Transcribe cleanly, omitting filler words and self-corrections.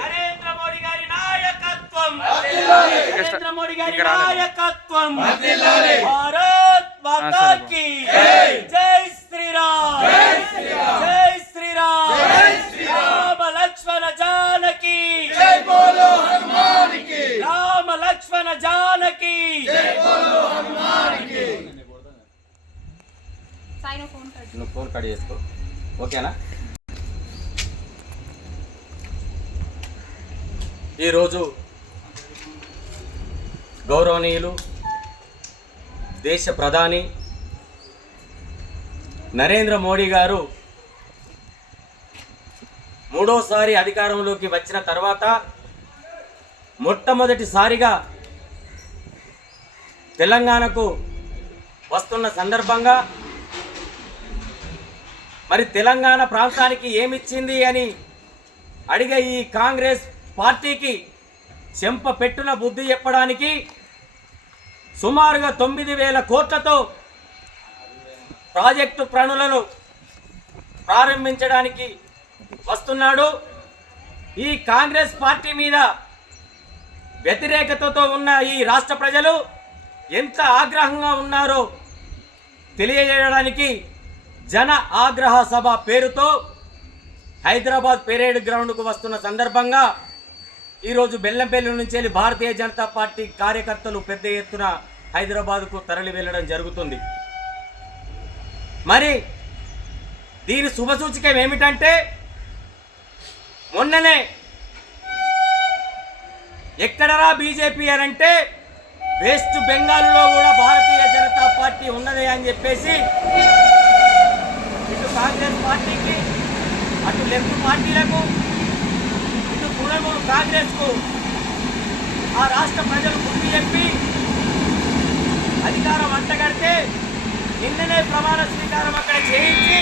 నరేంద్ర మోడీ గారి నాయకత్వం, నరేంద్ర మోడీ గారి నాయకత్వం, భారత్ మాతా కీ జై శ్రీరామ్, జై శ్రీరామ్, రామ లక్ష్మణ జానకి జై బోలో హనుమాన్ కి, రామ లక్ష్మణ జానకి జై బోలో హనుమాన్ కి. నువ్వు ఫోన్ కట్ చేసుకో, ఓకేనా? ఈరోజు గౌరవనీయులు దేశ ప్రధాని నరేంద్ర మోడీ గారు మూడోసారి అధికారంలోకి వచ్చిన తర్వాత మొట్టమొదటిసారిగా తెలంగాణకు వస్తున్న సందర్భంగా మరి తెలంగాణ ప్రాంతానికి ఏమిచ్చింది అని అడిగే ఈ కాంగ్రెస్ పార్టీకి చెంప పెట్టున బుద్ధి చెప్పడానికి సుమారుగా 9,000 కోట్లతో ప్రాజెక్టు పనులను ప్రారంభించడానికి వస్తున్నాడు. ఈ కాంగ్రెస్ పార్టీ మీద వ్యతిరేకతతో ఉన్న ఈ రాష్ట్ర ప్రజలు ఎంత ఆగ్రహంగా ఉన్నారో తెలియజేయడానికి జన ఆగ్రహ సభ పేరుతో హైదరాబాద్ పెరేడ్ గ్రౌండ్కు వస్తున్న సందర్భంగా ఈరోజు బెల్లంపల్లి నుంచి వెళ్ళి భారతీయ జనతా పార్టీ కార్యకర్తలు పెద్ద ఎత్తున హైదరాబాద్కు తరలి వెళ్ళడం జరుగుతుంది. మరి దీని శుభసూచకం ఏమిటంటే మొన్ననే ఎక్కడరా బీజేపీ అని అంటే వెస్ట్ బెంగాల్లో కూడా భారతీయ జనతా పార్టీ ఉన్నదే అని చెప్పేసి ఇటు కాంగ్రెస్ పార్టీకి, అటు లెఫ్ట్ పార్టీలకు, ఇటు తృణమూల్ కాంగ్రెస్కు ఆ రాష్ట్ర ప్రజలు బుద్ధి చెప్పి అధికారం అంటగడితే నిన్ననే ప్రమాణ స్వీకారం అక్కడ చేయించి